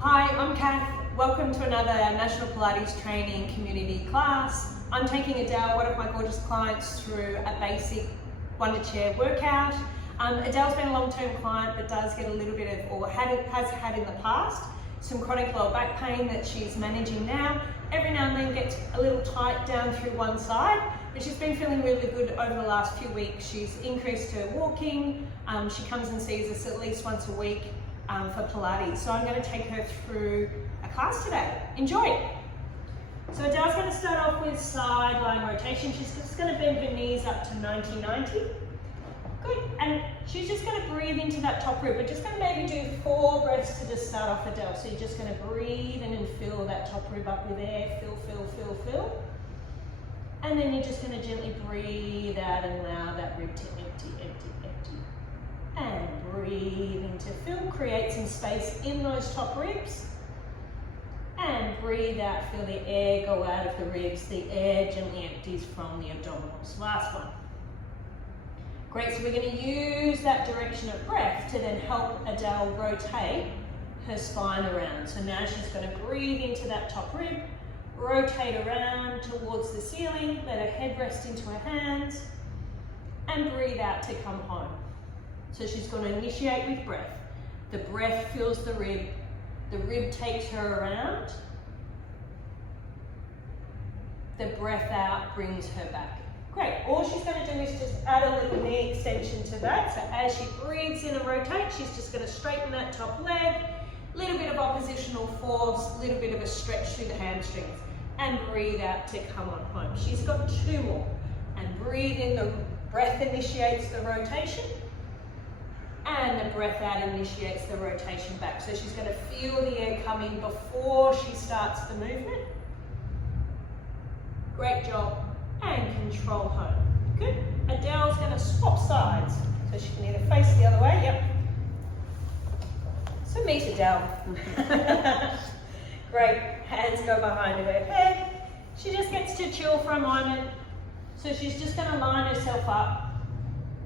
Hi, I'm Kath. Welcome to another National Pilates Training Community class. I'm taking Adele, one of my gorgeous clients, through a basic Wunda chair workout. Adele's been a long-term client but does get a little bit of, or has had in the past, some chronic lower back pain that she's managing now. Every now and then gets a little tight down through one side, but she's been feeling really good over the last few weeks. She's increased her walking. She comes and sees us at least once a week for Pilates. So I'm going to take her through a class today. Enjoy. So Adele's going to start off with side lying rotation. She's just going to bend her knees up to 90-90. Good. And she's just going to breathe into that top rib. We're just going to maybe do 4 breaths to just start off, Adele. So you're just going to breathe in and fill that top rib up with air. Fill, fill, fill, fill. And then you're just going to gently breathe out and allow that rib to empty, empty, empty. And breathe in to fill. Create some space in those top ribs. And breathe out. Feel the air go out of the ribs. The air gently empties from the abdominals. Last one. Great, so we're going to use that direction of breath to then help Adele rotate her spine around. So now she's going to breathe into that top rib, rotate around towards the ceiling, let her head rest into her hands, and breathe out to come home. So she's going to initiate with breath. The breath fills the rib takes her around, the breath out brings her back. Great, all she's going to do is just add a little knee extension to that. So as she breathes in and rotates, she's just going to straighten that top leg, little bit of oppositional force, little bit of a stretch through the hamstrings, and breathe out to come on home. She's got 2 more. And breathe in, the breath initiates the rotation, and the breath out initiates the rotation back. So she's going to feel the air coming before she starts the movement. Great job. And control home. Good. Adele's going to swap sides. So she can either face the other way. Yep. So meet Adele. Great. Hands go behind her head. She just gets to chill for a moment. So she's just going to line herself up.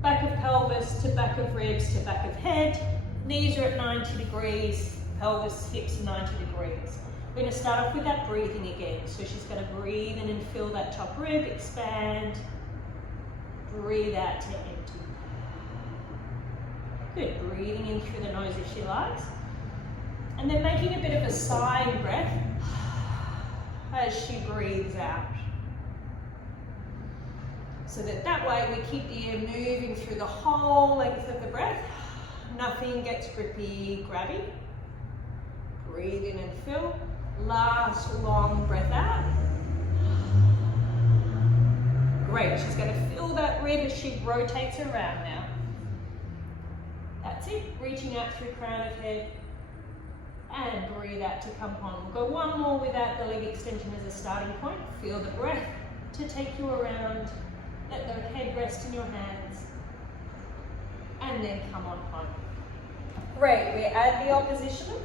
Back of pelvis to back of ribs to back of head. Knees are at 90 degrees. Pelvis, hips 90 degrees. We're going to start off with that breathing again. So she's going to breathe in and fill that top rib, expand. Breathe out to empty. Good, breathing in through the nose if she likes. And then making a bit of a sighing breath as she breathes out. So that way we keep the air moving through the whole length of the breath. Nothing gets grippy, grabby. Breathe in and fill. Last long breath out. Great, she's going to fill that rib as she rotates around now. That's it, reaching out through crown of head and breathe out to come home. We'll go one more without the leg extension as a starting point. Feel the breath to take you around. Let the head rest in your hands and then come on home. Great, we add the oppositional.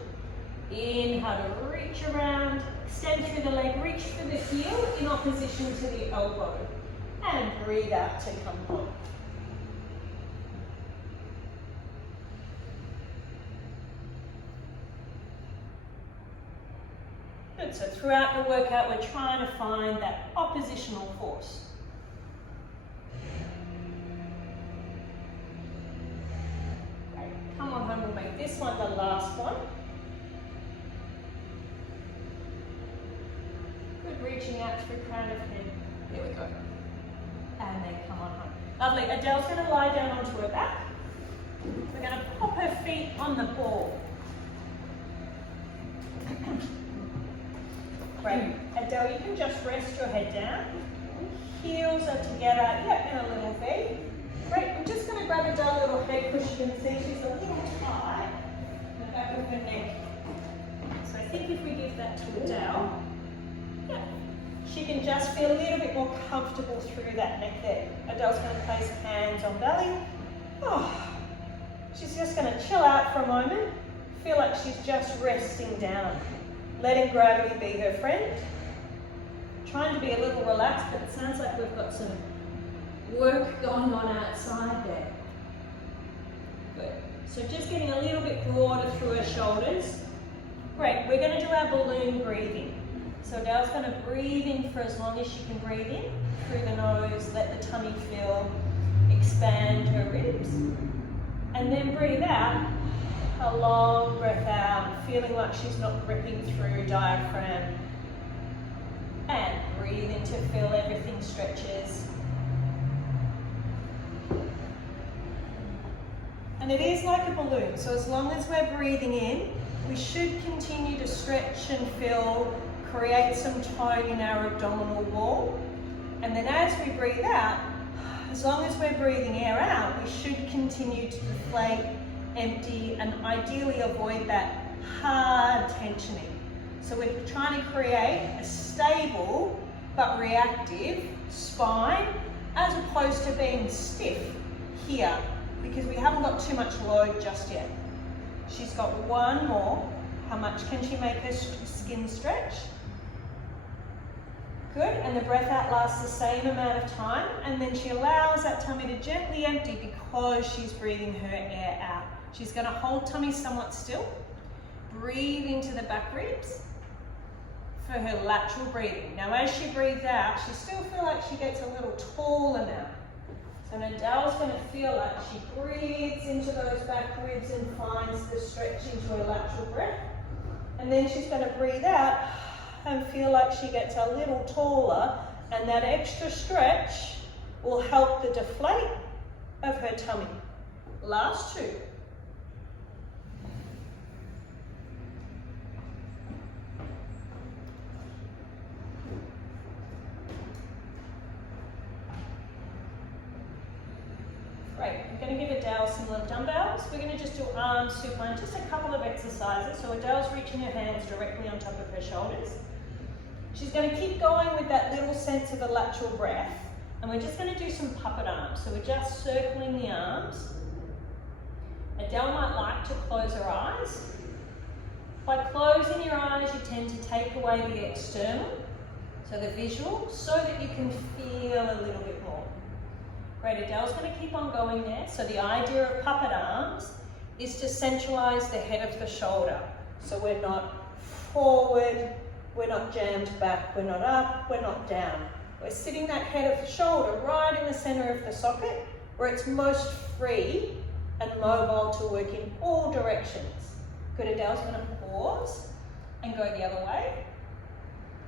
Inhale to reach around, extend through the leg, reach for the heel in opposition to the elbow. And breathe out to come home. Good, so throughout the workout we're trying to find that oppositional force. Great, come on home, we'll make this one the last one. Reaching out through crown of head. There we go. And then come on home. Lovely. Adele's going to lie down onto her back. We're going to pop her feet on the ball. Great. Adele, you can just rest your head down. Heels are together. Yep, in a little V. Great. I'm just going to grab Adele a little head push. You can see she's a little tight in the back of her neck. So I think if we give that to Adele, yeah, she can just feel a little bit more comfortable through that neck there. Adele's going to place hands on belly. Oh, she's just going to chill out for a moment. Feel like she's just resting down. Letting gravity be her friend. Trying to be a little relaxed, but it sounds like we've got some work going on outside there. Good. So just getting a little bit broader through her shoulders. Great, we're going to do our balloon breathing. So Adele's going to breathe in for as long as she can breathe in, through the nose, let the tummy fill, expand her ribs, and then breathe out, a long breath out, feeling like she's not gripping through diaphragm, and breathe in to feel everything stretches. And it is like a balloon, so as long as we're breathing in, we should continue to stretch and fill, create some tone in our abdominal wall. And then as we breathe out, as long as we're breathing air out, we should continue to deflate, empty, and ideally avoid that hard tensioning. So we're trying to create a stable but reactive spine as opposed to being stiff here, because we haven't got too much load just yet. She's got one more. How much can she make her skin stretch? Good, and the breath out lasts the same amount of time, and then she allows that tummy to gently empty because she's breathing her air out. She's going to hold tummy somewhat still. Breathe into the back ribs for her lateral breathing. Now as she breathes out, she still feels like she gets a little taller now. So Adele's going to feel like she breathes into those back ribs and finds the stretch into her lateral breath. And then she's going to breathe out and feel like she gets a little taller, and that extra stretch will help the deflate of her tummy. Last two. Great, I'm going to give Adele some little dumbbells. We're going to just do arm supine, just a couple of exercises. So Adele's reaching her hands directly on top of her shoulders. She's going to keep going with that little sense of a lateral breath. And we're just going to do some puppet arms. So we're just circling the arms. Adele might like to close her eyes. By closing your eyes, you tend to take away the external, so the visual, so that you can feel a little bit more. Great, Adele's going to keep on going there. So the idea of puppet arms is to centralize the head of the shoulder. So we're not forward, we're not jammed back, we're not up, we're not down. We're sitting that head of the shoulder right in the center of the socket, where it's most free and mobile to work in all directions. Good, Adele's going to pause and go the other way.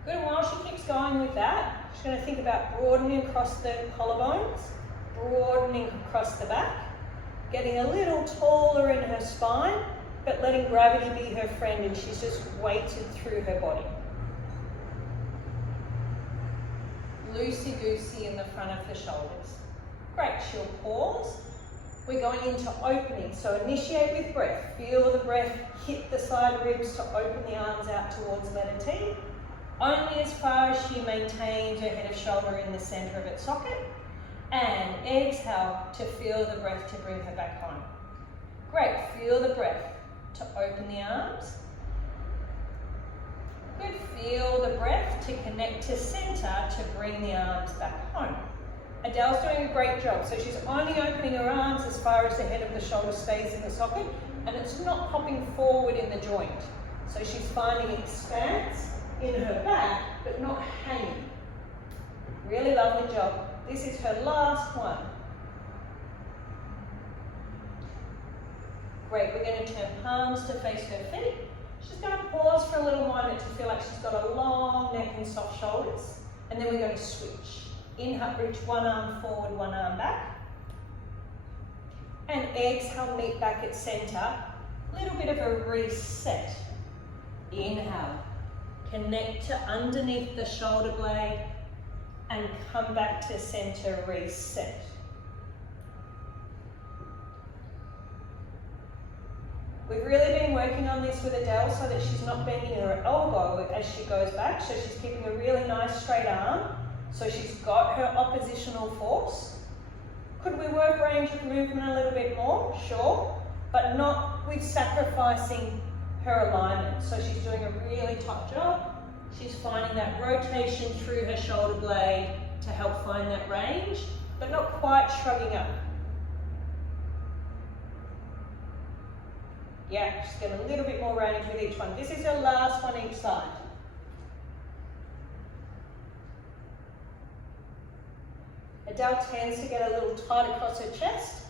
Good, and while she keeps going with that, she's going to think about broadening across the collarbones, broadening across the back, getting a little taller in her spine, but letting gravity be her friend, and she's just weighted through her body. Loosey-goosey in the front of the shoulders. Great, she'll pause. We're going into opening, so initiate with breath. Feel the breath hit the side ribs to open the arms out towards letter T. Only as far as she maintains her head of shoulder in the center of its socket. And exhale to feel the breath to bring her back home. Great, feel the breath to open the arms. Good, feel the breath to connect to center to bring the arms back home. Adele's doing a great job. So she's only opening her arms as far as the head of the shoulder stays in the socket, and it's not popping forward in the joint. So she's finding expanse in her back, but not hanging. Really lovely job. This is her last one. Great, we're going to turn palms to face her feet. She's going to pause for a little moment to feel like she's got a long neck and soft shoulders. And then we're going to switch. Inhale, reach one arm forward, one arm back. And exhale, meet back at center. A little bit of a reset. Inhale, connect to underneath the shoulder blade and come back to center, reset. We've really been working on this with Adele so that she's not bending her elbow as she goes back, so she's keeping a really nice straight arm, so she's got her oppositional force. Could we work range of movement a little bit more? Sure, but not with sacrificing her alignment. So she's doing a really top job. She's finding that rotation through her shoulder blade to help find that range, but not quite shrugging up. Yeah, just get a little bit more range with each one. This is your last one each side. Adele tends to get a little tight across her chest.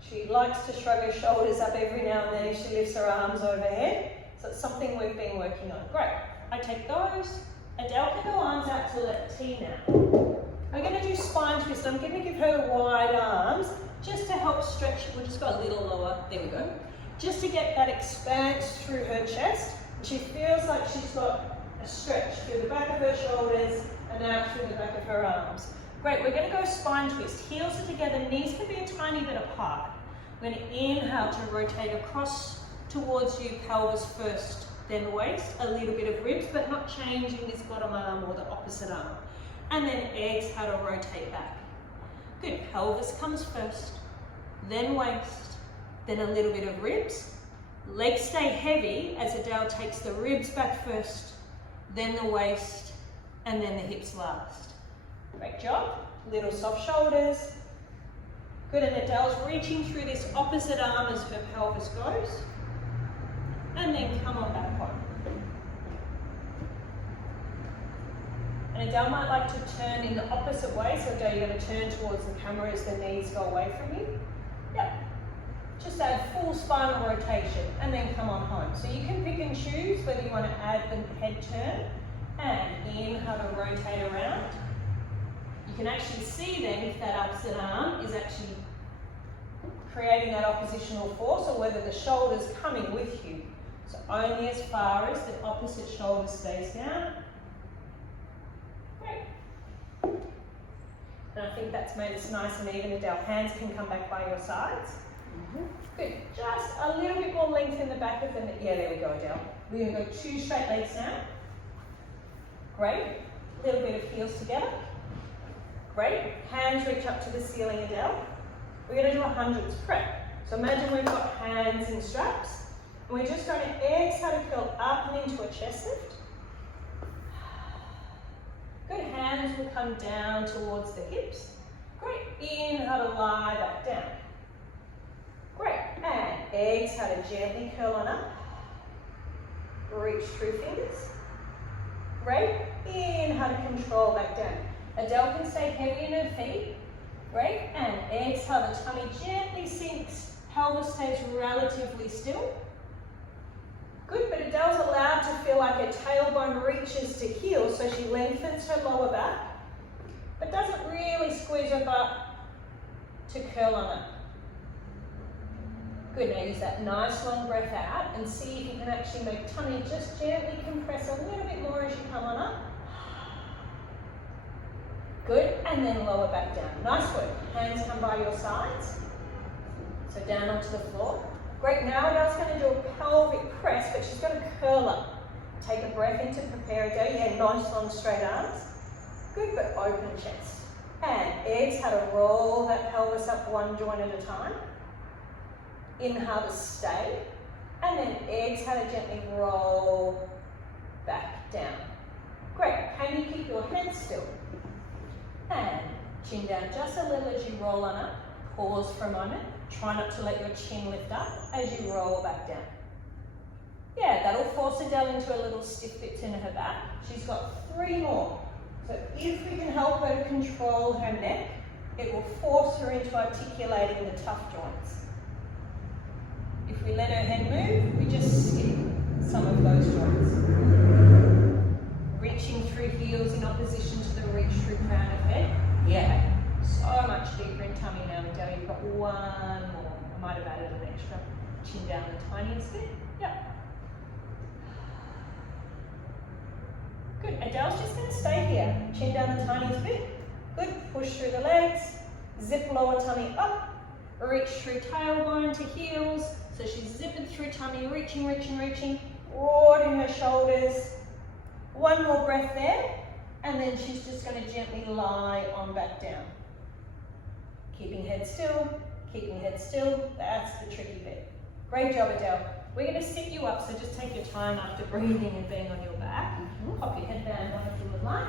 She likes to shrug her shoulders up every now and then if she lifts her arms overhead. So it's something we've been working on. Great. I take those. Adele can go arms out to left T now. We're going to do spine twist. I'm going to give her wide arms just to help stretch. We'll just go a little lower. There we go. Just to get that expanse through her chest. She feels like she's got a stretch through the back of her shoulders and out through the back of her arms. Great, we're going to go spine twist. Heels are together, knees can be a tiny bit apart. We're going to inhale to rotate across towards you, pelvis first, then waist, a little bit of ribs, but not changing this bottom arm or the opposite arm. And then exhale to rotate back. Good, pelvis comes first, then waist, then a little bit of ribs. Legs stay heavy as Adele takes the ribs back first, then the waist, and then the hips last. Great job. Little soft shoulders. Good, and Adele's reaching through this opposite arm as her pelvis goes. And then come on back one. And Adele might like to turn in the opposite way, so Adele, you're going to turn towards the camera as the knees go away from you. Yep. Just add full spinal rotation and then come on home. So you can pick and choose whether you want to add the head turn and inhale to rotate around. You can actually see then if that opposite arm is actually creating that oppositional force or whether the shoulder's coming with you. So only as far as the opposite shoulder stays down. Great. And I think that's made us nice and even. Adele, hands can come back by your sides. Good. Just a little bit more length in the back of the neck. Yeah, there we go, Adele. We're going to go 2 straight legs now. Great. A little bit of heels together. Great. Hands reach up to the ceiling, Adele. We're going to do 100s prep. So imagine we've got hands in straps. And we're just going to exhale to curl up and into a chest lift. Good. Hands will come down towards the hips. Great. Inhale to lie back down. Great. And exhale to gently curl on up. Reach through fingers. Great. Inhale to control back down. Adele can stay heavy in her feet. Great. And exhale, the tummy gently sinks. Pelvis stays relatively still. Good, but Adele's allowed to feel like her tailbone reaches to heel, so she lengthens her lower back, but doesn't really squeeze her butt to curl on up. Good, now use that nice long breath out and see if you can actually make tummy just gently compress a little bit more as you come on up. Good, and then lower back down. Nice work. Hands come by your sides. So down onto the floor. Great, now Adele's going to do a pelvic press, but she's going to curl up. Take a breath in to prepare Adele. Yeah, nice long straight arms. Good, but open chest. And exhale to roll that pelvis up one joint at a time. Inhale to stay. And then exhale to gently roll back down. Great, can you keep your head still? And chin down just a little as you roll on up. Pause for a moment. Try not to let your chin lift up as you roll back down. Yeah, that'll force Adele into a little stiff bits in her back. She's got 3 more. So if we can help her to control her neck, it will force her into articulating the tough joints. If we let her head move, we just skip some of those joints. Reaching through heels in opposition to the reach through crown of head. Yeah, so much deeper in tummy now, Adele. You've got 1 more. I might have added an extra. Chin down the tiniest bit. Yep. Good. Adele's just going to stay here. Chin down the tiniest bit. Good. Push through the legs. Zip lower tummy up. Reach through tailbone to heels. So she's zipping through tummy, reaching, reaching, reaching. Broadening her shoulders. 1 more breath there, and then she's just going to gently lie on back down. Keeping head still, keeping head still. That's the tricky bit. Great job, Adele. We're going to sit you up, so just take your time after breathing and being on your back. Pop your headband on if you would like.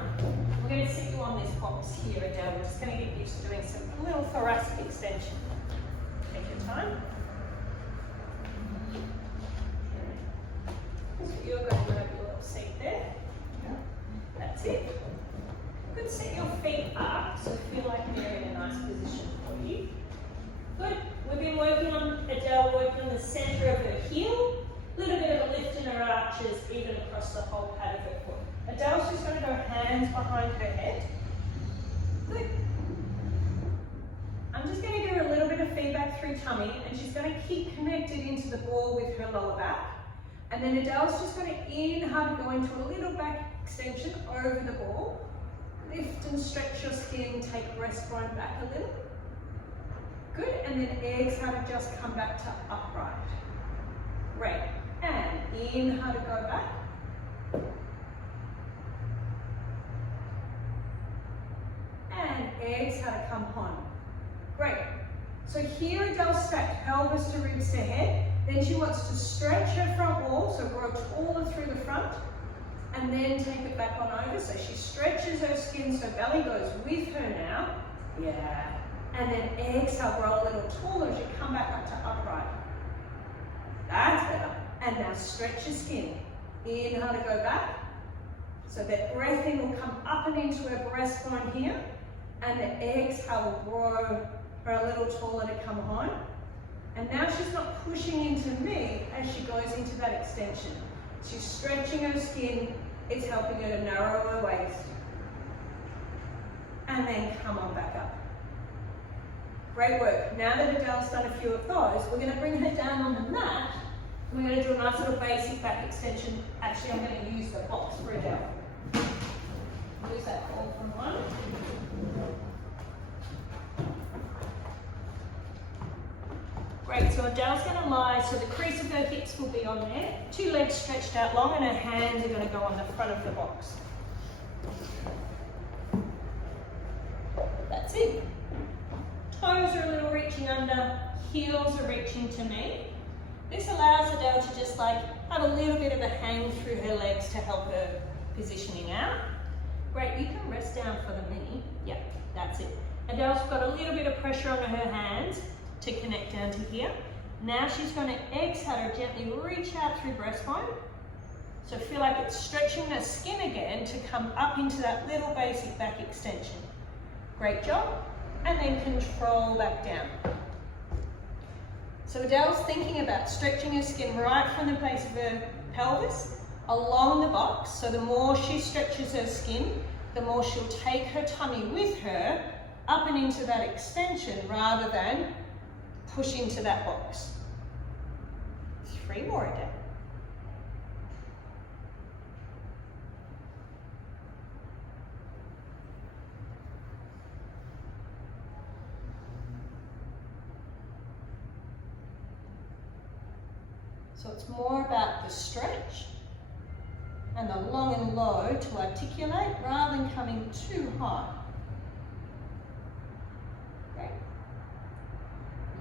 We're going to sit you on this box here, Adele. We're just going to get used to doing some little thoracic extension. Take your time. Adele working on the centre of her heel. A little bit of a lift in her arches, even across the whole pad of her foot. Adele's just going to go hands behind her head. Good. I'm just going to give her a little bit of feedback through tummy, and she's going to keep connected into the ball with her lower back. And then Adele's just going to inhale to go into a little back extension over the ball. Lift and stretch your skin, take breastbone back a little. Good, and then exhale to just come back to upright. Great, and inhale to go back. And exhale to come home. Great. So here Adele stacked pelvis to ribs to head. Then she wants to stretch her front wall, so grow taller through the front. And then take it back on over. So she stretches her skin so belly goes with her now. Yeah. And then exhale, grow a little taller as you come back up to upright. That's better. And now stretch your skin. Inhale to go back. So that breath in will come up and into her breastbone here. And the exhale will grow her a little taller to come home. And now she's not pushing into me as she goes into that extension. She's stretching her skin. It's helping her to narrow her waist. And then come on back up. Great work. Now that Adele's done a few of those, we're going to bring her down on the mat. And we're going to do a nice little basic back extension. Actually, I'm going to use the box for Adele. Lose that ball from one. Great, so Adele's going to lie, so the crease of her hips will be on there. Two legs stretched out long and her hands are going to go on the front of the box. That's it. Toes are a little reaching under, heels are reaching to me. This allows Adele to just like have a little bit of a hang through her legs to help her positioning out. Great, you can rest down for the mini. Yeah, that's it. Adele's got a little bit of pressure on her hands to connect down to here. Now she's going to exhale to gently reach out through breastbone. So feel like it's stretching the skin again to come up into that little basic back extension. Great job. And then control back down. So Adele's thinking about stretching her skin right from the base of her pelvis along the box. So the more she stretches her skin, the more she'll take her tummy with her up and into that extension rather than push into that box. 3 more, Adele. So it's more about the stretch and the long and low to articulate rather than coming too high. Great.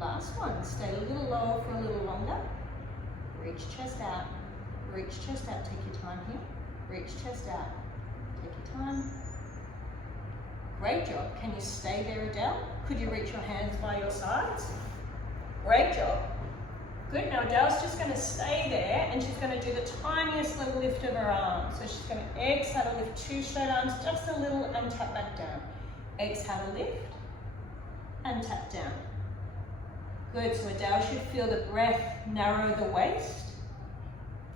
Last one, stay a little lower for a little longer. Reach chest out, take your time here. Reach chest out, take your time. Great job. Can you stay there, Adele? Could you reach your hands by your sides? Great job. Good, now Adele's just going to stay there and she's going to do the tiniest little lift of her arms. So she's going to exhale to lift 2 straight arms, just a little, and tap back down. Exhale to lift and tap down. Good, so Adele should feel the breath narrow the waist,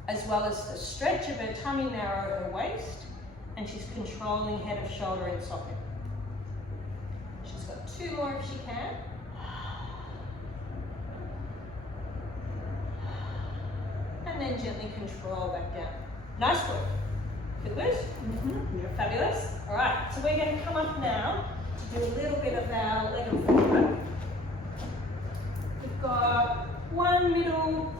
as well as the stretch of her tummy narrow her waist, and she's controlling head of shoulder in socket. She's got 2 more if she can. And then gently control back down. Nice work. Feel good? You're fabulous. All right, so we're going to come up now to do a little bit of our leg and foot work. We've got 1 middle,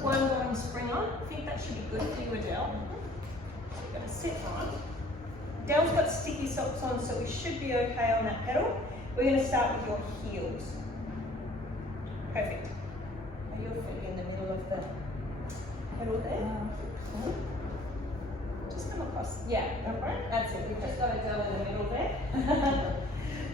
1 bottom spring on. I think that should be good for you, Adele. So you're going to sit on. Adele's got sticky socks on, so we should be okay on that pedal. We're going to start with your heels. Perfect. Are your foot in the middle of the pedal there? Just come across. Yeah, that's it. We've just got Adele in the middle there.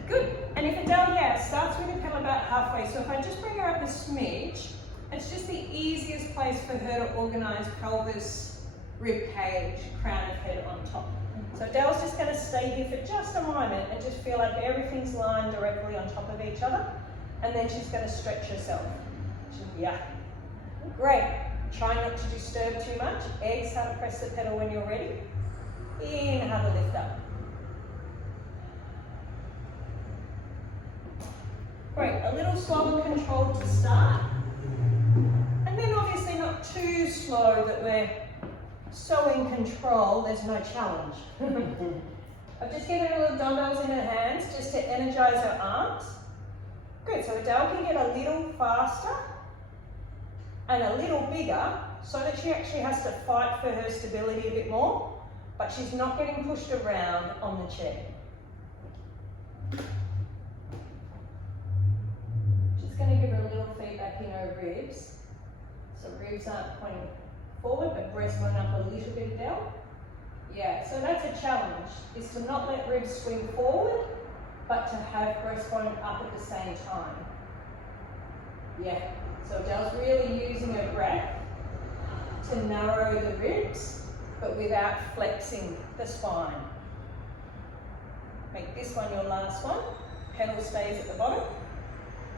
Good. And if Adele, starts with the pedal about halfway. So if I just bring her up a smidge, it's just the easiest place for her to organise pelvis, rib cage, crown of head on top. So Adele's just going to stay here for just a moment and just feel like everything's lying directly on top of each other. And then she's going to stretch herself. Yeah. Great. Try not to disturb too much. Exhale to press the pedal when you're ready. Inhale to lift up. Great. A little slow and controlled to start. And then obviously not too slow that we're so in control, there's no challenge. I've just given her little dumbbells in her hands just to energize her arms. Good, so Adele can get a little faster and a little bigger so that she actually has to fight for her stability a bit more, but she's not getting pushed around on the chair. Just going to give her a little feedback in her ribs. So ribs aren't pointing forward, but breast going up a little bit down. Yeah, so that's a challenge, is to not let ribs swing forward, but to have breastbone up at the same time. Yeah, so Adele's really using her breath to narrow the ribs, but without flexing the spine. Make this one your last one. Pedal stays at the bottom.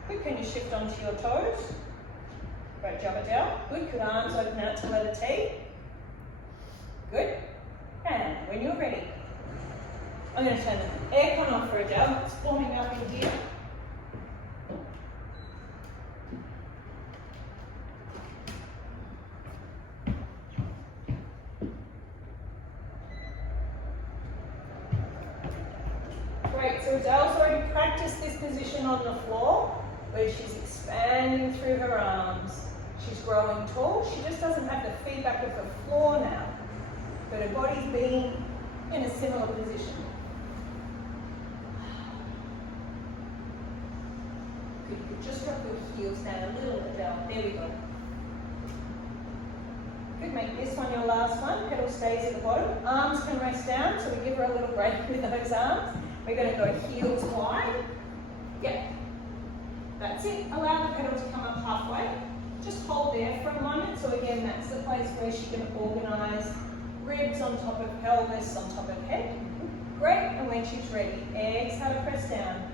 Good, can you shift onto your toes? Great job, Adele. Good, could arms open out to letter T. Good. And when you're ready, I'm going to turn the aircon off for Adele. It's warming up in here. Great, so Adele's already practiced this position on the floor, where she's expanding through her arms. She's growing tall. She just doesn't have the feedback of the floor now, but her body's being in a similar position. Good, you could just drop your heels down a little bit down. There we go. Good, make this one your last one. Pedal stays at the bottom. Arms can rest down, so we give her a little break with those arms. We're going to go heels wide. Yep. That's it. Allow the pedal to come up halfway. Just hold there for a moment. So again, that's the place where she can organise ribs on top of pelvis, on top of head. Great, and when she's ready, exhale to press down.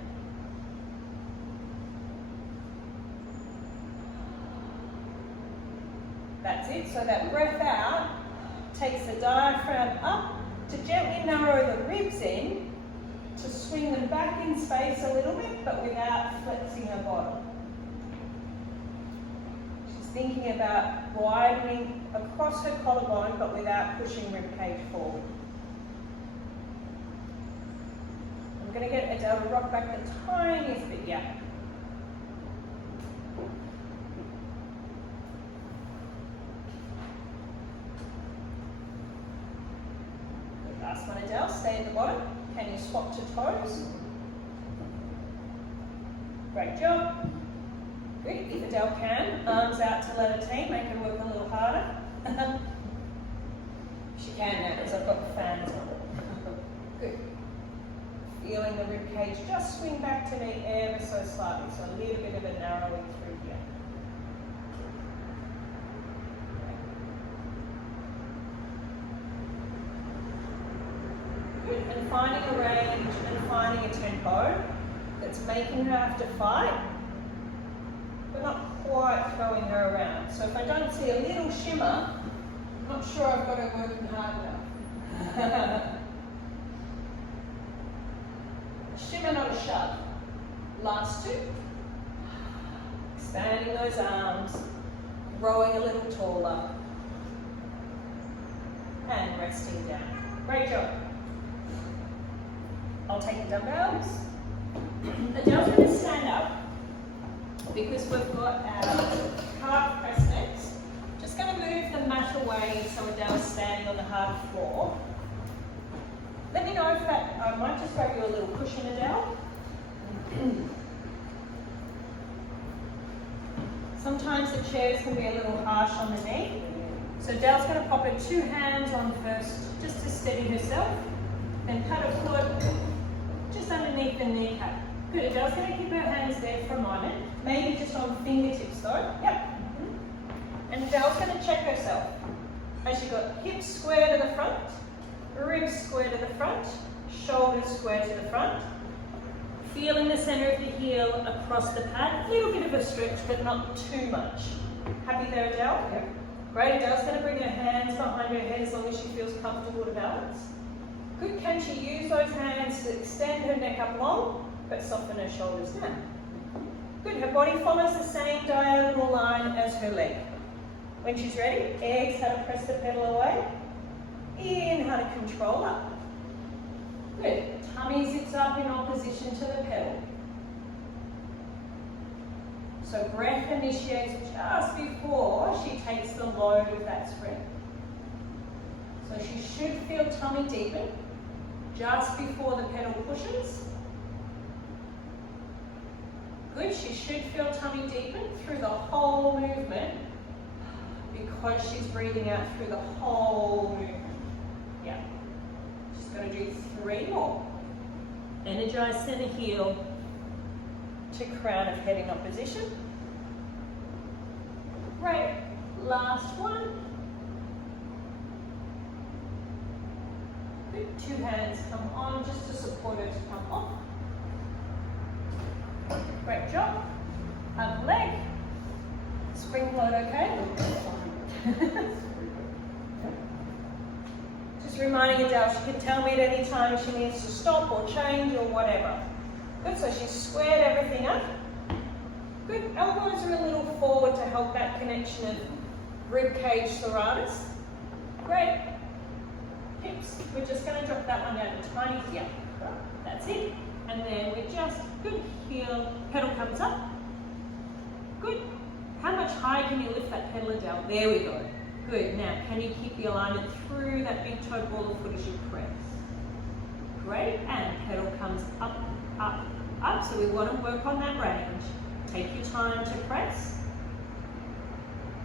That's it, so that breath out takes the diaphragm up to gently narrow the ribs in, to swing them back in space a little bit, but without flexing her bottom. She's thinking about widening across her collarbone, but without pushing rib cage forward. I'm going to get Adele to rock back the tiniest bit, yeah. Good, last one, Adele, stay at the bottom. Can you swap to toes? Great job. Good, if Adele can, arms out to letter T, make her work a little harder. She can now because I've got the fans on. Good. Feeling the rib cage just swing back to me ever so slightly, so a little bit of a narrowing through here. Good, and finding a range and finding a tempo that's making her have to fight, but not quite throwing her around. So if I don't see a little shimmer, I'm not sure I've got her working hard enough. Shimmer, not a shove. Last two. Expanding those arms, growing a little taller, and resting down. Great job. I'll take the dumbbells. Adele's going to stand up because we've got our calf press next. Just going to move the mat away so Adele's standing on the hard floor. Let me know if that, I might just grab you a little cushion, Adele. Sometimes the chairs can be a little harsh on the knee. So Adele's going to pop her two hands on first, just to steady herself. Then pat her foot just underneath the kneecap. Good, Adele's going to keep her hands there for a moment. Maybe just on fingertips though. Yep. And Adele's going to check herself. Has she got hips square to the front? Ribs square to the front, shoulders square to the front, Feeling the center of the heel across the pad. A little bit of a stretch, but not too much. Happy there, Adele? Yep. Great, Adele's going to bring her hands behind her head as long as she feels comfortable to balance. Good, can she use those hands to extend her neck up long, but soften her shoulders down? Good, her body follows the same diagonal line as her leg. When she's ready, exhale to press the pedal away. Inhale to control up. Good, tummy zips up in opposition to the pedal. So breath initiates just before she takes the load of that spring. So she should feel tummy deepen just before the pedal pushes. Good, she should feel tummy deepen through the whole movement because she's breathing out through the whole movement. Yeah. She's going to do 3 more. Energize center heel to crown of head in opposition. Great. Last one. Good. 2 hands come on just to support her to come off. Great job. Up leg. Spring load okay? Just reminding Adele, she can tell me at any time she needs to stop or change or whatever. Good, so she's squared everything up. Good, elbows are a little forward to help that connection of rib cage serratus. Great. Hips, we're just going to drop that one down to tiny here. That's it. And then we just, good, heel, pedal comes up. Good. How much higher can you lift that pedal, Adele? There we go. Good. Now, can you keep the alignment through that big toe ball of foot as you press? Great. And pedal comes up, up, up. So we want to work on that range. Take your time to press.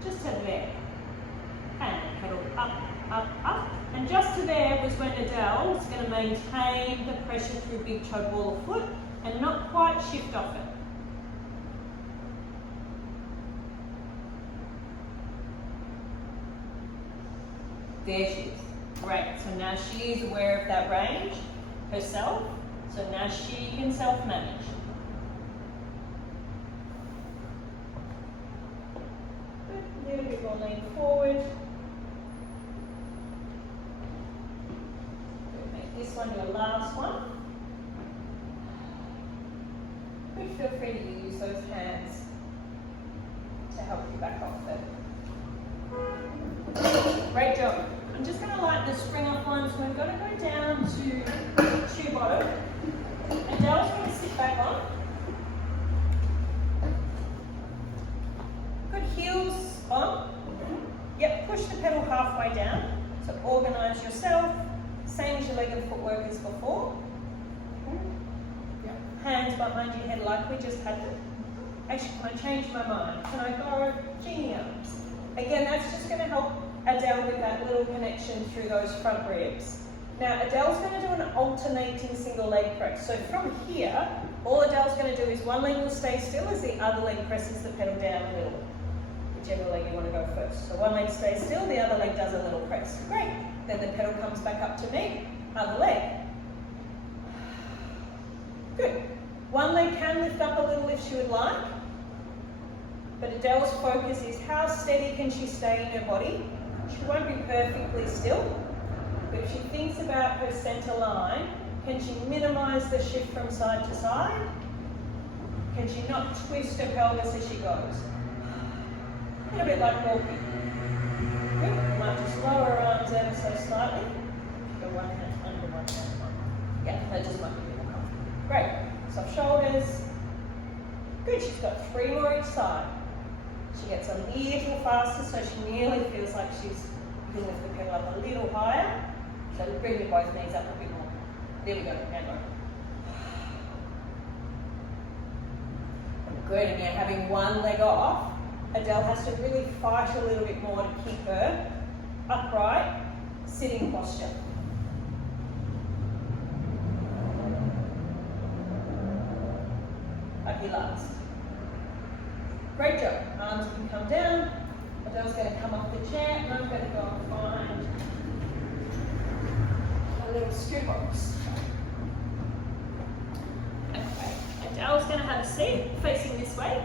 Just to there. And pedal up, up, up. And just to there was when Adele is going to maintain the pressure through big toe ball of foot and not quite shift off it. There she is. Great. So now she is aware of that range herself. So now she can self-manage. Good. A little bit more lean forward. Good. Make this one your last one. Good. Feel free to use those hands to help you back off it. Great job. I'm just going to lighten the spring up one, so we're going to go down to 2 bottom. Adele's going to sit back on. Good, heels on. Yep, push the pedal halfway down. So organise yourself. Same as your leg and footwork as before. Hands behind your head like we just had to. Actually, can I change my mind? Can I go genie arms? Again, that's just going to help Adele with that little connection through those front ribs. Now, Adele's going to do an alternating single leg press. So from here, all Adele's going to do is one leg will stay still as the other leg presses the pedal down a little. Whichever leg you want to go first. So one leg stays still, the other leg does a little press. Great. Then the pedal comes back up to me, other leg. Good. One leg can lift up a little if she would like. But Adele's focus is how steady can she stay in her body. She won't be perfectly still, but if she thinks about her center line, can she minimize the shift from side to side? Can she not twist her pelvis as she goes? A little bit like walking. Good. You might just lower her arms ever so slightly. Go one hand under, one hand on. Yeah, that just might be more comfortable. Great. Soft shoulders. Good. She's got 3 more each side. She gets a little faster, so she nearly feels like she's going to lift the pedal up a little higher. So bring your both knees up a bit more. There we go, now go. Good, and now having one leg off, Adele has to really fight a little bit more to keep her upright, sitting posture. Happy last. Great job. Arms can come down. Adele's going to come off the chair, and I'm going to go and find a little scoot box. Okay. Adele's going to have a seat facing this way.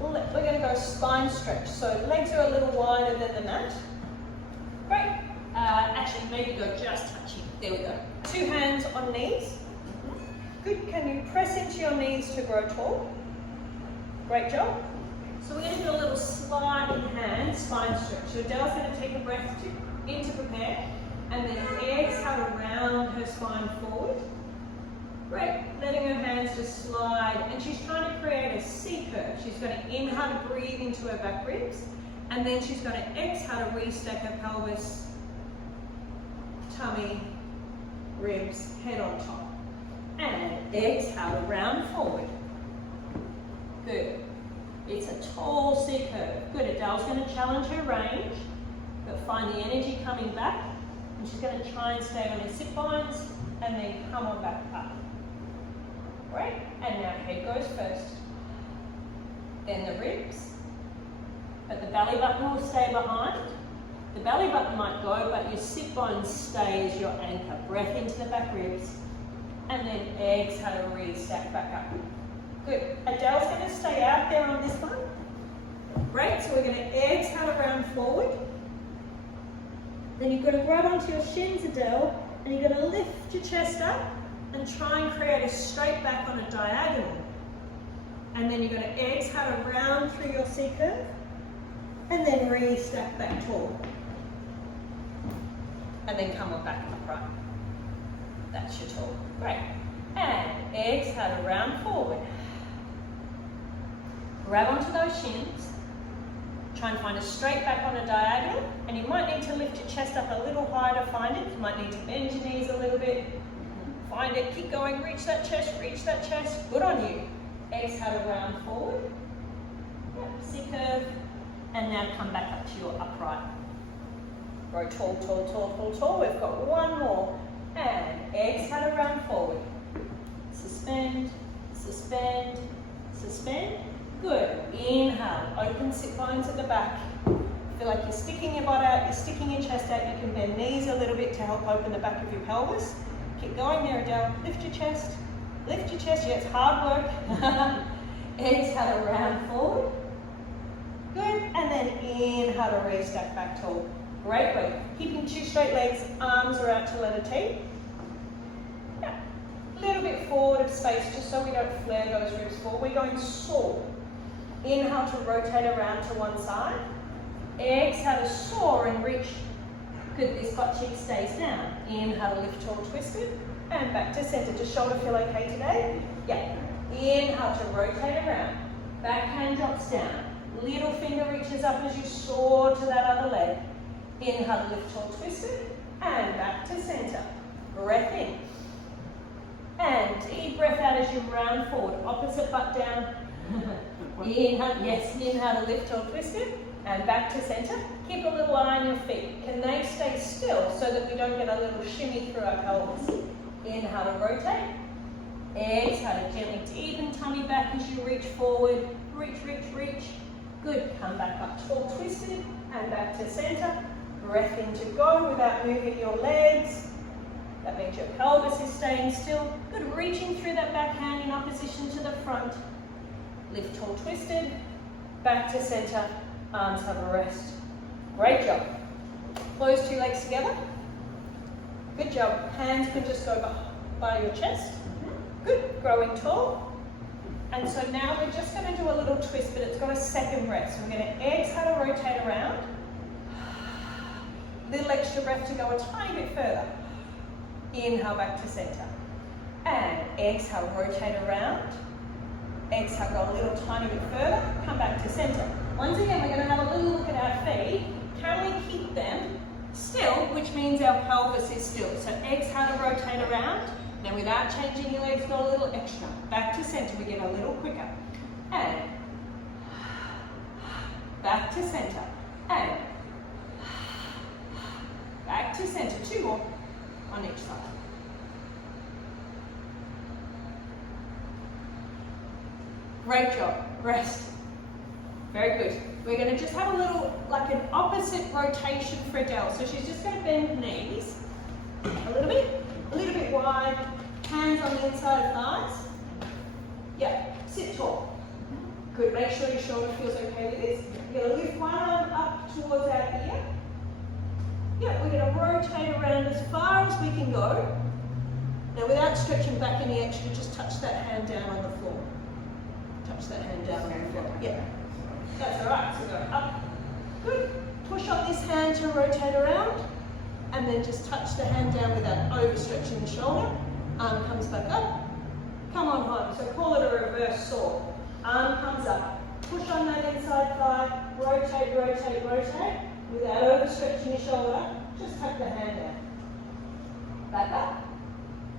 We're going to go spine stretch. So legs are a little wider than the mat. Great. Actually, maybe go just touching. There we go. 2 hands on knees. Good. Can you press into your knees to grow tall? Great job. So we're going to do a little slide in hand spine stretch. So Adele's going to take a breath in to prepare, and then exhale around her spine forward. Great. Letting her hands just slide, and she's trying to create a C curve. She's going to inhale to breathe into her back ribs, and then she's going to exhale to restack her pelvis, tummy, ribs, head on top. And exhale to round forward. Good. It's a tall C curve. Good. Adele's going to challenge her range, but find the energy coming back. And she's going to try and stay on her sit bones and then come on back up. Great. And now head goes first. Then the ribs. But the belly button will stay behind. The belly button might go, but your sit bones stay as your anchor. Breath into the back ribs. And then exhale to restack back up. Good. Adele's going to stay out there on this one. Great. So we're going to exhale around forward. Then you've got to grab onto your shins, Adele, and you're going to lift your chest up and try and create a straight back on a diagonal. And then you're going to exhale around through your C curve, and then restack back tall. And then come on back upright. That's your tall. Great. And exhale around forward. Grab onto those shins. Try and find a straight back on a diagonal, and you might need to lift your chest up a little higher to find it. You might need to bend your knees a little bit. Find it, keep going, reach that chest, good on you. Exhale around forward. Yep, C curve, and now come back up to your upright. Grow tall, tall, tall, tall, tall. We've got one more, and exhale around forward. Suspend, suspend, suspend. Good. Inhale. Open sit bones at the back. Feel like you're sticking your butt out, you're sticking your chest out. You can bend knees a little bit to help open the back of your pelvis. Keep going there, Adele. Lift your chest. Lift your chest. Yeah, it's hard work. Exhale around forward. Good. And then inhale to restack back tall. Great work. Keeping 2 straight legs. Arms are out to letter T. Yeah. A little bit forward of space just so we don't flare those ribs forward. We're going soar. Inhale to rotate around to one side. Exhale to soar and reach. Good, this butt cheek stays down. Inhale to lift tall, twisted. And back to center. Does shoulder feel okay today? Yeah. Inhale to rotate around. Back hand drops down. Little finger reaches up as you soar to that other leg. Inhale to lift tall, twisted. And back to center. Breath in. And deep breath out as you round forward. Opposite butt down. Inhale, yes, inhale to lift tall, twisted, and back to center. Keep a little eye on your feet. Can they stay still so that we don't get a little shimmy through our pelvis? Inhale to rotate. Exhale to gently deepen tummy back as you reach forward. Reach, reach, reach. Good. Come back up tall, twisted, and back to center. Breath in to go without moving your legs. That means your pelvis is staying still. Good. Reaching through that back hand in opposition to the front. Lift tall, twisted, back to center, arms have a rest. Great job. Close 2 legs together. Good job. Hands can just go by your chest. Good. Growing tall. And so now we're just going to do a little twist, but it's got a second breath. So we're going to exhale to rotate around. Little extra breath to go a tiny bit further. Inhale back to center. And exhale, rotate around. Exhale, go a little tiny bit further, come back to center. Once again, we're going to have a little look at our feet. Can we keep them still, which means our pelvis is still. So exhale to rotate around. Then without changing your legs, go a little extra. Back to center, we get a little quicker. And back to center. And back to center. 2 more on each side. Great job. Rest. Very good. We're going to just have a little, like an opposite rotation for Adele. So she's just going to bend the knees a little bit. a little bit wide, hands on the inside of thighs. Yep, sit tall. Good, make sure your shoulder feels okay with this. We're going to lift one arm up towards our ear. Yep, we're going to rotate around as far as we can go. Now without stretching back any extra, just touch that hand down on the floor. Touch that hand down on the floor. Yeah, that's all right. So go up. Good. Push on this hand to rotate around, and then just touch the hand down without overstretching the shoulder. Arm comes back up. Come on home. So call it a reverse saw. Arm comes up. Push on that inside thigh. Rotate, rotate, rotate. Without overstretching your shoulder, just tuck the hand down. Back up.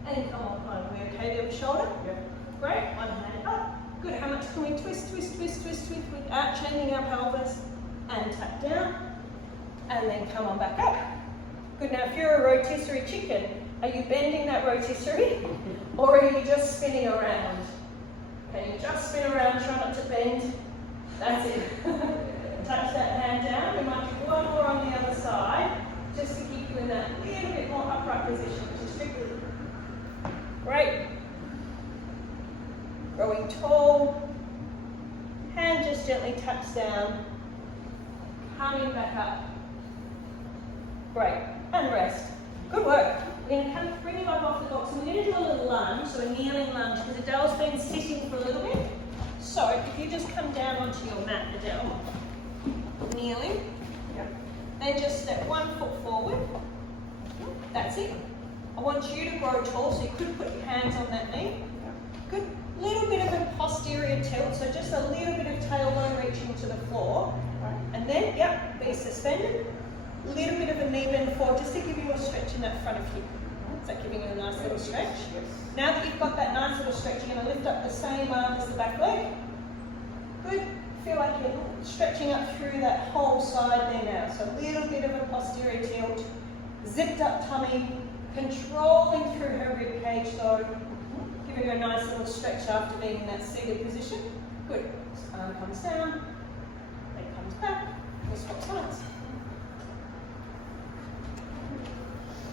And come on home. We okay there with shoulder? Yep. Great. One hand up. Good. How much can we twist, twist, twist, twist, twist without changing our pelvis? And tuck down. And then come on back up. Good. Now if you're a rotisserie chicken, are you bending that rotisserie? Or are you just spinning around? Can you just spin around, try not to bend? That's it. Touch that hand down. We might do one more on the other side, just to keep you in that little bit more upright position, which is strictly. Great. Growing tall. Hand just gently tucks down. Coming back up. Great. And rest. Good work. We're going to bring you up off the box, and we're going to do a little lunge, so a kneeling lunge, because Adele's been sitting for a little bit. So if you just come down onto your mat, Adele, kneeling, then just step 1 foot forward. That's it. I want you to grow tall, so you could put your hands on that knee. Good. Little bit of a posterior tilt, so just a little bit of tailbone reaching to the floor. And then, be suspended. A little bit of a knee bend forward, just to give you a stretch in that front of hip. Is that giving you a nice little stretch? Yes. Now that you've got that nice little stretch, you're going to lift up the same arm as the back leg. Good. Feel like you're stretching up through that whole side there now. So a little bit of a posterior tilt, zipped up tummy, controlling through her rib cage though. Giving her a nice little stretch after being in that seated position. Good. Arm comes down, leg comes back, we'll swap sides.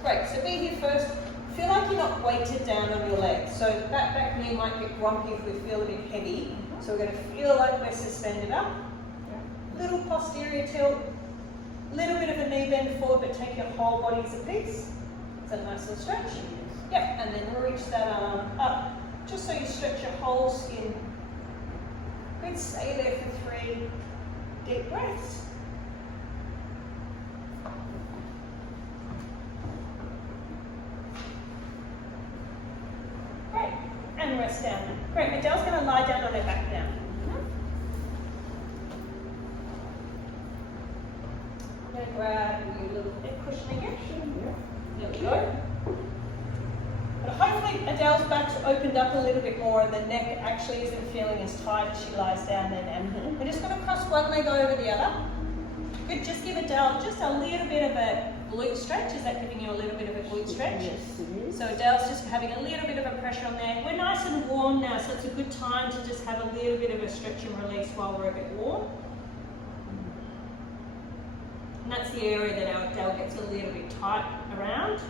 Great, so be here first. Feel like you're not weighted down on your legs. So that back knee might get grumpy if we feel a bit heavy. So we're going to feel like we're suspended up. Little posterior tilt. Little bit of a knee bend forward, but take your whole body as a piece. Is that a nice little stretch? Yep, and then reach that arm up. Just so you stretch your whole skin. Good, stay there for 3 deep breaths. And rest down. Great, Adele's going to lie down on her back now. I'm going to grab you a little bit cushion again. There we go. But hopefully Adele's back's opened up a little bit more and the neck actually isn't feeling as tight as she lies down there now. We're just going to cross one leg over the other. Good, just give Adele just a little bit of a glute stretch. Is that giving you a little bit of a glute stretch? Yes, it is. So Adele's just having a little bit of a pressure on there. We're nice and warm now, so it's a good time to just have a little bit of a stretch and release while we're a bit warm. And that's the area that our Adele gets a little bit tight around.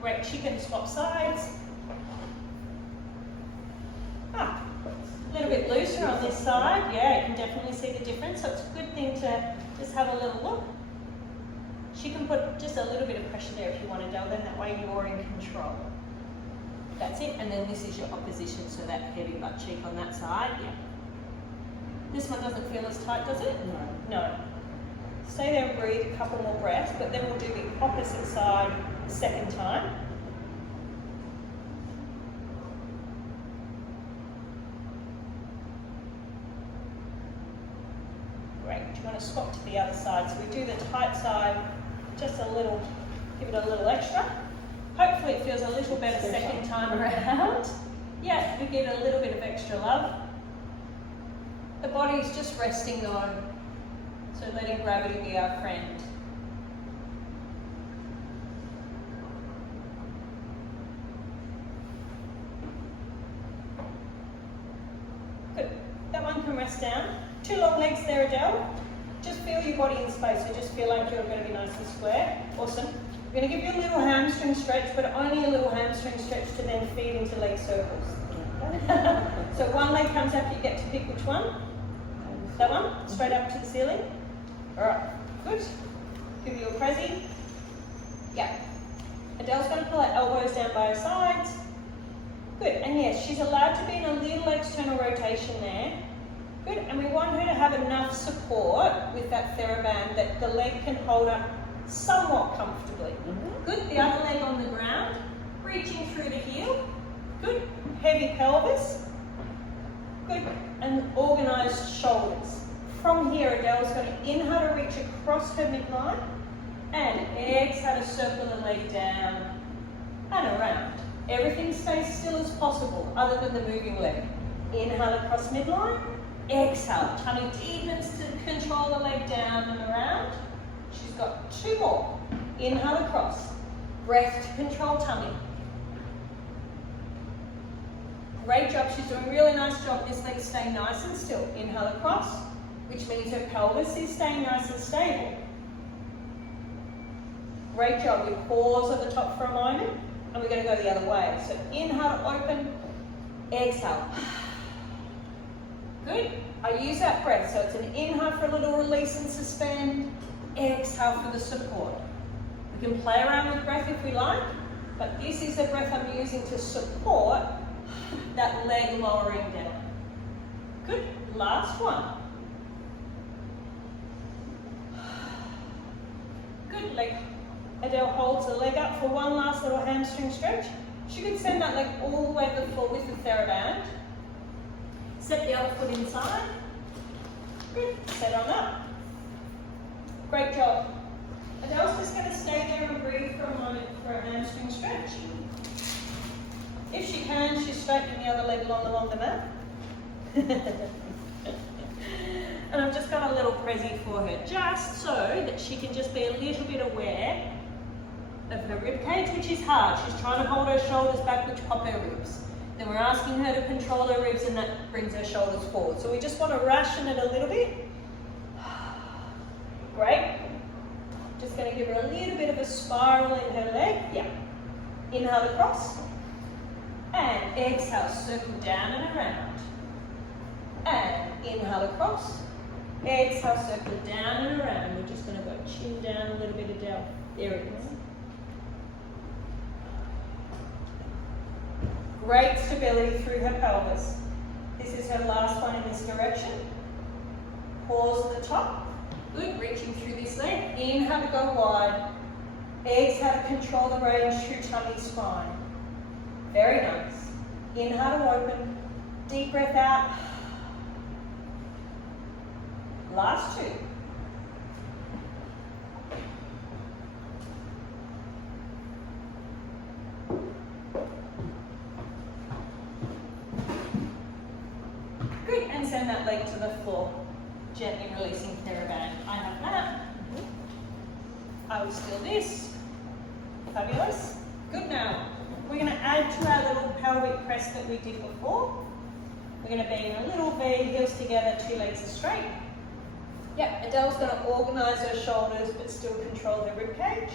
Great, she can swap sides. A little bit looser on this side. Yeah, you can definitely see the difference. So it's a good thing to just have a little look. She can put just a little bit of pressure there if you want to, Del, then that way you're in control. That's it, and then this is your opposition, so that heavy butt cheek on that side, yeah. This one doesn't feel as tight, does it? No. No. Stay there and breathe a couple more breaths, but then we'll do the opposite side the second time. Great, do you want to swap to the other side? So we do the tight side, just a little, give it a little extra. Hopefully it feels a little better second time around. Yeah, we get a little bit of extra love. The body's just resting though, so letting gravity be our friend. Good, that one can rest down. 2 long legs there, Adele. Just feel your body in space, so just feel like you're going to be nice and square. Awesome. I'm going to give you a little hamstring stretch, but only a little hamstring stretch to then feed into leg circles. So one leg comes up, you get to pick which one. That one, straight up to the ceiling. All right, good. Give you a prezi. Yeah. Adele's going to pull her elbows down by her sides. Good, and yes, she's allowed to be in a little external rotation there. Good, and we want her to have enough support with that TheraBand that the leg can hold up somewhat comfortably. Good, the other leg on the ground, reaching through the heel. Good, heavy pelvis. Good, and organised shoulders. From here, Adele's going to inhale to reach across her midline and exhale to circle the leg down and around. Everything stays still as possible other than the moving leg. Inhale across midline, exhale, tummy deepens to control the leg down and around. She's got two more. Inhale across, breath to control tummy. Great job, she's doing a really nice job. This leg staying nice and still. Inhale across, which means her pelvis is staying nice and stable. Great job, we pause at the top for a moment and we're going to go the other way. So inhale to open, exhale. Good, I use that breath. So it's an inhale for a little release and suspend, exhale for the support. We can play around with breath if we like, but this is the breath I'm using to support that leg lowering down. Good, last one. Good, leg. Adele holds the leg up for one last little hamstring stretch. She could send that leg all the way to the floor with the TheraBand. Step the other foot inside. Good, set on up. Great job. Adele's just going to stay there and breathe for a moment for a hamstring stretch. If she can, she's straightening the other leg along the mat. And I've just got a little prezi for her, just so that she can just be a little bit aware of her rib cage, which is hard. She's trying to hold her shoulders back, which pop her ribs. Then we're asking her to control her ribs, and that brings her shoulders forward. So we just want to ration it a little bit. Great. Just going to give her a little bit of a spiral in her leg. Yeah. Inhale across. And exhale, circle down and around. And inhale across. Exhale, circle down and around. We're just going to go chin down a little bit of down. There it is. Great stability through her pelvis. This is her last one in this direction. Pause at the top. Good, reaching through this leg. Inhale to go wide. Exhale to control the range through tummy, spine. Very nice. Inhale to open. Deep breath out. Last two. Good, and send that leg to the floor. Gently releasing TheraBand. I have that. I will steal this. Fabulous. Good now. We're going to add to our little pelvic press that we did before. We're going to be in a little V, heels together, two legs are straight. Yep, Adele's going to organise her shoulders but still control her rib cage.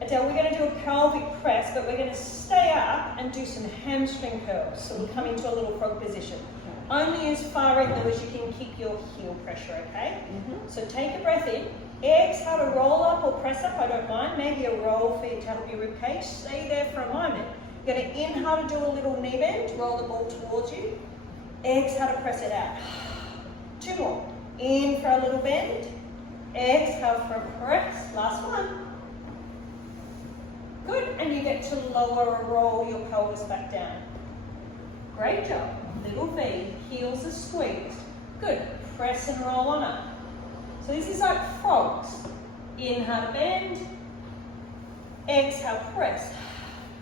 Adele, we're going to do a pelvic press, but we're going to stay up and do some hamstring curls. So we'll come into a little frog position. Only as far in though as you can keep your heel pressure, okay? So take a breath in. Exhale to roll up or press up, I don't mind. Maybe a roll for you to help your rib cage. Stay there for a moment. You're going to inhale to do a little knee bend, roll the ball towards you. Exhale to press it out. Two more. In for a little bend. Exhale for a press. Last one. Good. And you get to lower or roll your pelvis back down. Great job. Little V. Heels are squeezed. Good. Press and roll on up. So this is like frogs. Inhale to bend. Exhale, press.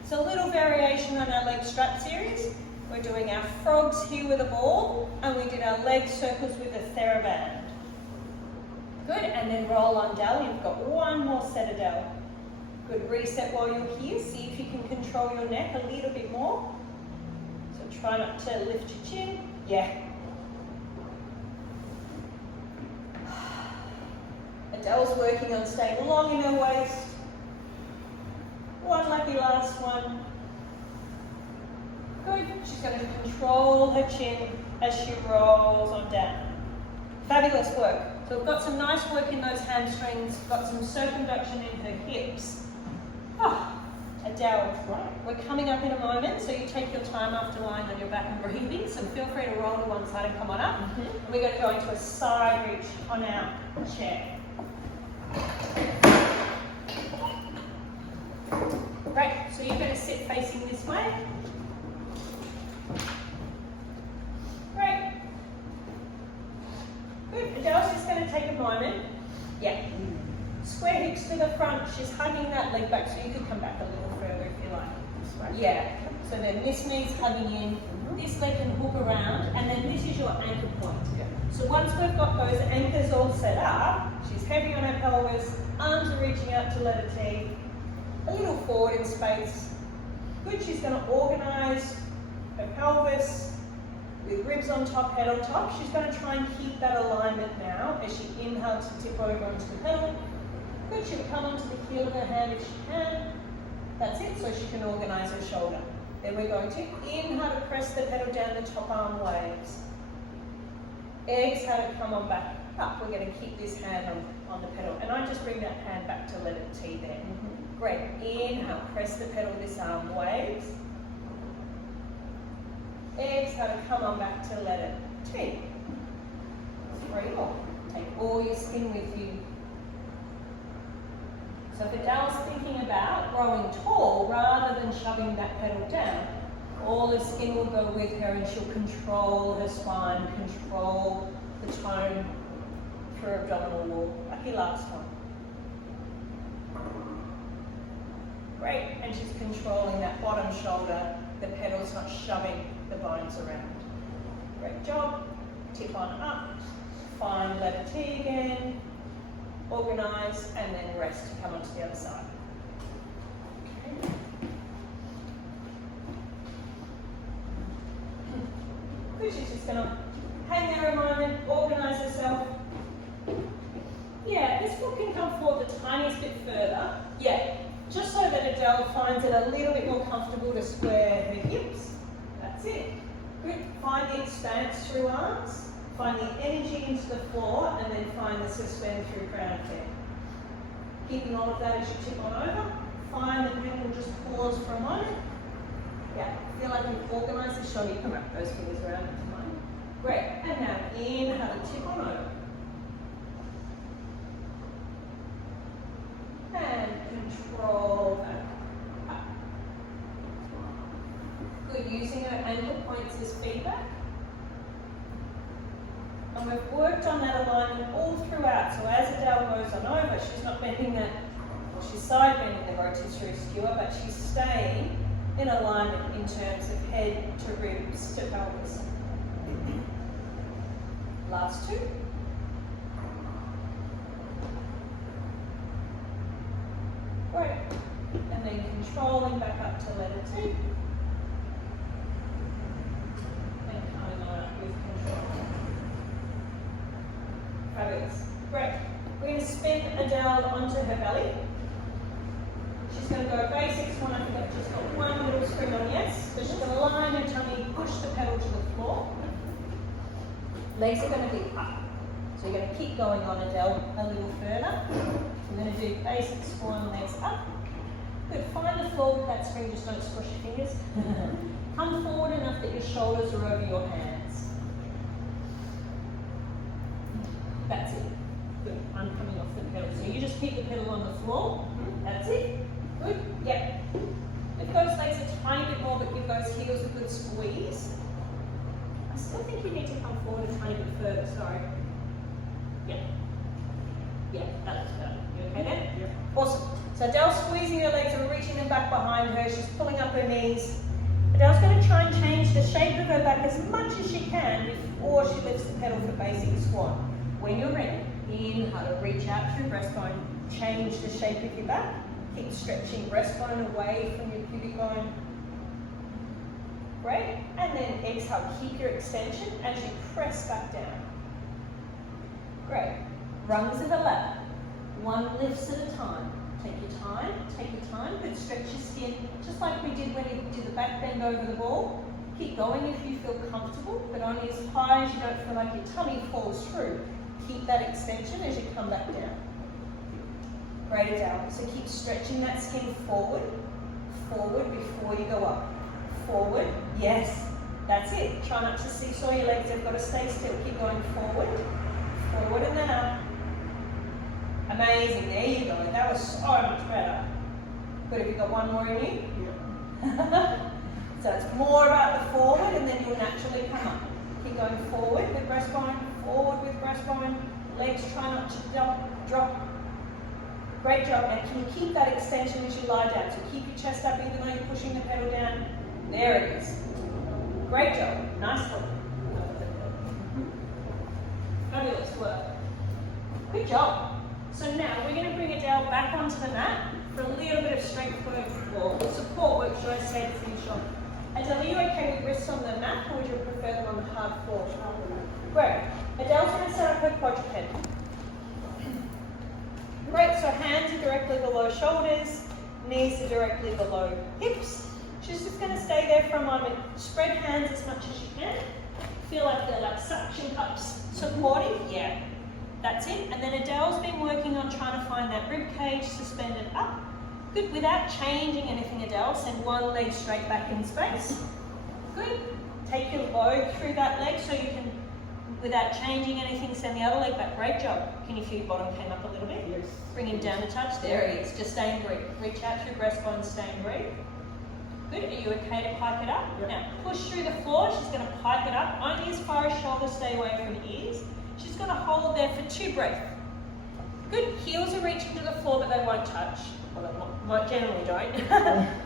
So a little variation on our leg strap series. We're doing our frogs here with a ball, and we did our leg circles with a TheraBand. Good, and then roll on down. You've got one more set of down. Good, reset while you're here. See if you can control your neck a little bit more. So try not to lift your chin. Yeah. Adele's working on staying long in her waist. One lucky last one. Good. She's going to control her chin as she rolls on down. Fabulous work. So we've got some nice work in those hamstrings, got some circumduction in her hips. Oh, Adele, we're coming up in a moment, so you take your time after lying on your back and breathing, so feel free to roll to one side and come on up. And we're going to go into a side reach on our chair. Great, so you're going to sit facing this way. Great. Good, Adele's just going to take a moment. Yeah. Square hips to the front, she's hugging that leg back, so you could come back a little further if you like. Yeah, so then this knee's hugging in, this leg can hook around, and then this is your anchor point. So once we've got those anchors all set up, she's heavy on her pelvis, arms are reaching out to letter T, a little forward in space. Good, she's going to organise her pelvis with ribs on top, head on top. She's going to try and keep that alignment now as she inhales to tip over onto the pedal. Good, she'll come onto the heel of her hand if she can. That's it, so she can organise her shoulder. Then we're going to inhale to press the pedal down, the top arm waves. Exhale to come on back up. We're going to keep this hand on the pedal. And I just bring that hand back to letter T there. Great, inhale, press the pedal, this arm waves. Exhale to come on back to letter T. 3 more. Take all your skin with you. So if Adele's thinking about growing tall rather than shoving that pedal down, all the skin will go with her and she'll control her spine, control the tone through her abdominal wall. Lucky last one. Great, and she's controlling that bottom shoulder, the pedal's not shoving the bones around. Great job. Tip on up, find letter T again, organise, and then rest to come onto the other side. Okay. Good, she's just going to hang there a moment, organise herself. Yeah, this foot can come forward the tiniest bit further. Yeah, just so that Adele finds it a little bit more comfortable to square her hips. That's it. Good. Find the expanse through arms. Find the energy into the floor, and then find the suspend through crown of head. Keeping all of that as you tip on over. Find the pendulum, just pause for a moment. Yeah, feel like you've organised the shoulder. You can wrap those fingers around it to mine. Great. And now inhale to tip on over. And control that. Up. Good, using her ankle points as feedback. And we've worked on that alignment all throughout. So as Adele goes on over, she's not bending that, well, she's side bending the rotisserie skewer, but she's staying in alignment in terms of head to ribs to pelvis. Last two. Great. And then controlling back up to letter T. And coming on up with control. Fabulous. Great. We're going to spin Adele onto her belly. She's going to go basics one. I think I've just got one little spring on yes. So she's going to line her tummy, push the pedal to the floor. Legs are going to be up. So you're going to keep going on Adele a little further. We're going to do basic swan, legs up. Good. Find the floor with that spring, just don't squish your fingers. Come forward enough that your shoulders are over your hands. That's it. Good. I'm coming off the pedal. So you just keep the pedal on the floor. That's it. Good. Yep. Lift those legs a tiny bit more, but give those heels a good squeeze. I still think you need to come forward a tiny bit further. Sorry. Yep. Yeah, that looks better. You okay then? Yep. Awesome. So Adele's squeezing her legs and reaching them back behind her. She's pulling up her knees. Adele's going to try and change the shape of her back as much as she can before she lifts the pedal for basic squat. When you're ready, inhale to reach out through breastbone. Change the shape of your back. Keep stretching breastbone away from your pubic bone. Great. And then exhale, keep your extension as you press back down. Great. Rungs of the ladder. One lifts at a time. Take your time. Good, stretch your skin, just like we did when you did the back bend over the ball. Keep going if you feel comfortable, but only as high as you don't feel like your tummy falls through. Keep that extension as you come back down. Great, Adele. So keep stretching that skin forward before you go up. Forward, yes, that's it. Try not to seesaw your legs, they've got to stay still. Keep going forward and then up. Amazing, there you go. That was so much better. Good, have you got one more in you? Yeah. So it's more about the forward and then you'll naturally come up. Keep going forward with breastbone, legs try not to drop. Great job, now can you keep that extension as you lie down? So keep your chest up even though you're pushing the pedal down. There it is. Great job, nice work. Fabulous work. Good job. So now we're going to bring Adele back onto the mat for a little bit of strength work or support work, should I say, to finish off. Adele, are you okay with wrists on the mat or would you prefer them on the hard floor? Great. Adele's going to set up her quadruped. Great, so hands are directly below shoulders, knees are directly below hips. She's just going to stay there for a moment. Spread hands as much as you can. Feel like they're like suction cups supporting. Yeah, that's it. And then Adele's been working on trying to find that rib cage suspended up. Good, without changing anything, Adele, send one leg straight back in space. Good. Take your load through that leg so you can, without changing anything, send the other leg back. Great job. Can you feel your bottom came up a little bit? Yes. Bring him down a touch. There he is. Just stay and breathe. Reach out through breastbone, stay and breathe. Good. Are you okay to pike it up? Yep. Now, push through the floor. She's going to pike it up. Only as far as shoulders stay away from the ears. She's going to hold there for 2 breaths. Good. Heels are reaching to the floor, but they won't touch. Well, they generally don't.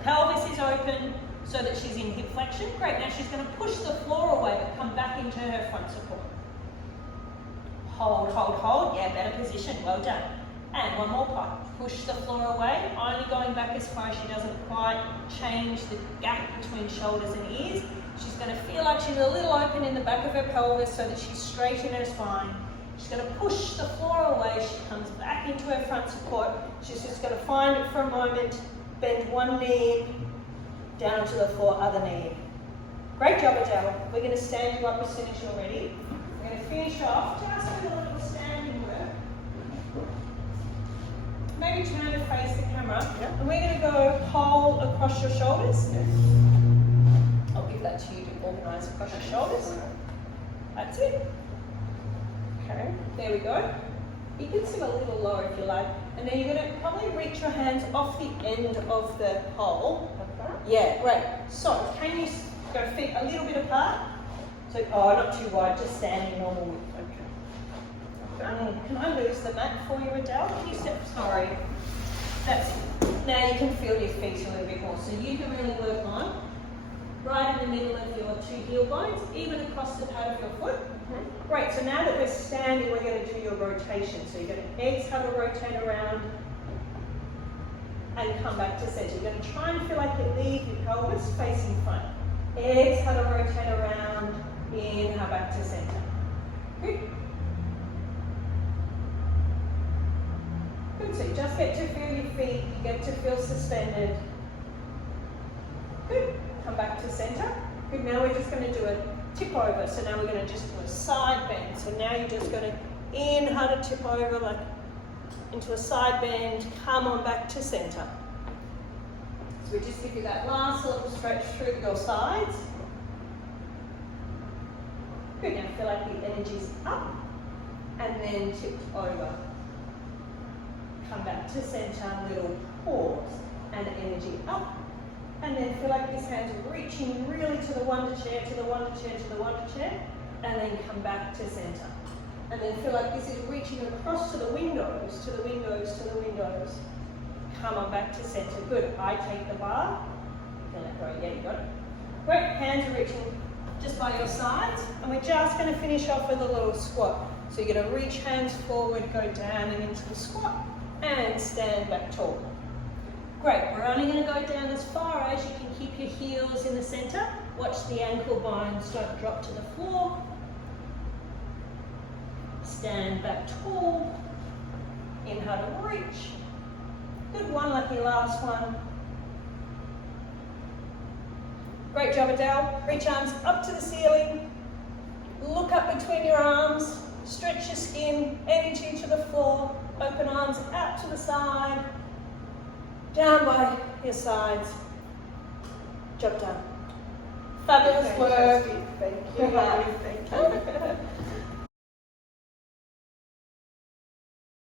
Pelvis is open so that she's in hip flexion. Great. Now she's going to push the floor away, but come back into her front support. Hold. Yeah, better position. Well done. And one more pike. Push the floor away, only going back as far as she doesn't quite change the gap between shoulders and ears. She's going to feel like she's a little open in the back of her pelvis so that she's straight in her spine. She's going to push the floor away. She comes back into her front support. She's just going to find it for a moment. Bend one knee down to the floor, other knee. Great job, Adele. We're going to stand you up as soon as you're ready. We're going to finish off just with a little standing work. Maybe turn to face the camera. Yep. And we're going to go pole across your shoulders. Yes. I'll give that to you to organise across your shoulders. That's it. Okay, there we go. You can sit a little lower if you like. And then you're going to probably reach your hands off the end of the pole. Like that? Yeah, great. So, can you go feet a little bit apart? So, not too wide, just standing normal width. Can I lose the mat for you, Adele? Can you step? Sorry. That's it. Now you can feel your feet a little bit more. So you can really work on right in the middle of your 2 heel bones, even across the pad of your foot. Great, so now that we're standing, we're going to do your rotation. So you're going to exhale to rotate around and come back to center. You're going to try and feel like you leave your pelvis facing front. Exhale to rotate around, inhale back to center. Good. Good, so you just get to feel your feet, you get to feel suspended. Good, come back to center. Good, now we're just going to do a tip over. So now we're going to just do a side bend. So now you're just going to inhale to tip over like into a side bend, come on back to center. So we just give you that last little stretch through your sides. Good, now feel like the energy's up and then tipped over. Come back to center, little pause, and energy up. And then feel like this hand's reaching really to the Wunda chair, to the Wunda chair, to the Wunda chair, and then come back to center. And then feel like this is reaching across to the windows, to the windows, to the windows. Come on back to center. Good. I take the bar. Feel that go. Yeah, you got it. Great. Hands are reaching just by your sides. And we're just going to finish off with a little squat. So you're going to reach hands forward, go down and into the squat. And stand back tall. Great, we're only going to go down as far as you can keep your heels in the center. Watch the ankle bones don't drop to the floor. Stand back tall. Inhale to reach. Good one, lucky last one. Great job, Adele. Reach arms up to the ceiling. Look up between your arms. Stretch your skin, energy to the floor. Open arms out to the side. Down by your sides. Job done. Fabulous work. Thank you. Thank you.